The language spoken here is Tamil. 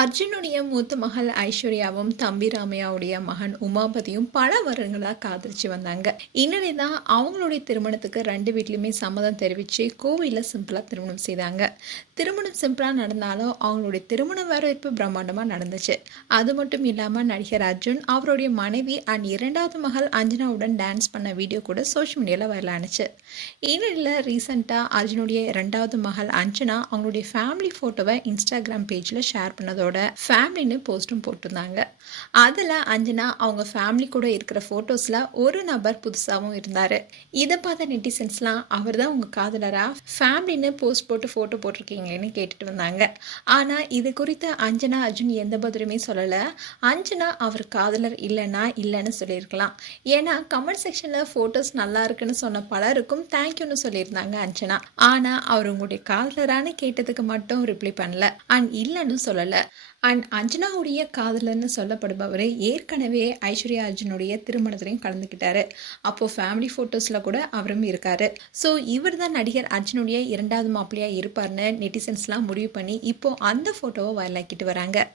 அர்ஜுனுடைய மூத்த மகள் ஐஸ்வர்யாவும் தம்பி ராமையாவுடைய மகன் உமாபதியும் பல வருடங்களாக காதலிச்சு வந்தாங்க. இந்நிலை தான் அவங்களுடைய திருமணத்துக்கு ரெண்டு வீட்லையுமே சம்மதம் தெரிவித்து கோவிலில் சிம்பிளாக திருமணம் செய்தாங்க. திருமணம் சிம்பிளாக நடந்தாலும் அவங்களுடைய திருமண வரவேற்பு பிரம்மாண்டமாக நடந்துச்சு. அது மட்டும் இல்லாமல் நடிகர் அர்ஜுன் அவருடைய மனைவி அண்ட் இரண்டாவது மகள் அஞ்சனாவுடன் டான்ஸ் பண்ண வீடியோ கூட சோஷியல் மீடியாவில் வரலானுச்சு இந்நிலையில் ரீசெண்டாக அர்ஜுனுடைய இரண்டாவது மகள் அஞ்சனா அவங்களுடைய ஃபேமிலி ஃபோட்டோவை இன்ஸ்டாகிராம் பேஜில் ஷேர் பண்ணதோட ஃபேமிலின்னு போஸ்ட்டும் போட்டிருந்தாங்க. அதில் அஞ்சனா அவங்க ஃபேமிலி கூட இருக்கிற ஃபோட்டோஸில் ஒரு நபர் புதுசாகவும் இருந்தார். இதை பார்த்த நெட்டிசன்ஸ்லாம் அவர் தான் உங்கள் காதலரா? ஃபேமிலின்னு போஸ்ட் போட்டு ஃபோட்டோ போட்டிருக்கீங்களேன்னு கேட்டுட்டு வந்தாங்க. ஆனால் இது குறித்து அஞ்சனா அர்ஜுன் எந்த பதிலுமே சொல்லலை. அஞ்சனா அவர் காதலர் இல்லைன்னா இல்லைன்னு சொல்லியிருக்கலாம். ஏன்னா கமெண்ட் செக்ஷனில் ஃபோட்டோஸ் நல்லா இருக்குன்னு சொன்ன பலருக்கும் தேங்க்யூன்னு சொல்லியிருந்தாங்க அஞ்சனா. ஆனால் அவர் உங்களுடைய காதலரான்னு கேட்டதுக்கு மட்டும் ரிப்ளை பண்ணல. அண்ட் இல்லைன்னு சொல்லலை. அண்ட் அஞ்சனாவுடைய காதலர்னு சொல்லப்படுபவர் ஏற்கனவே ஐஸ்வர்யா அர்ஜுனுடைய திருமணத்துலையும் கலந்துக்கிட்டாரு. அப்போது ஃபேமிலி ஃபோட்டோஸில் கூட அவரும் இருக்காரு. ஸோ இவர் தான் நடிகர் அர்ஜுனுடைய இரண்டாவது மாப்பிள்ளையாக இருப்பார்னு நெட்டிசன்ஸ்லாம் முடிவு பண்ணி இப்போது அந்த ஃபோட்டோவை வரலாக்கிட்டு வராங்க.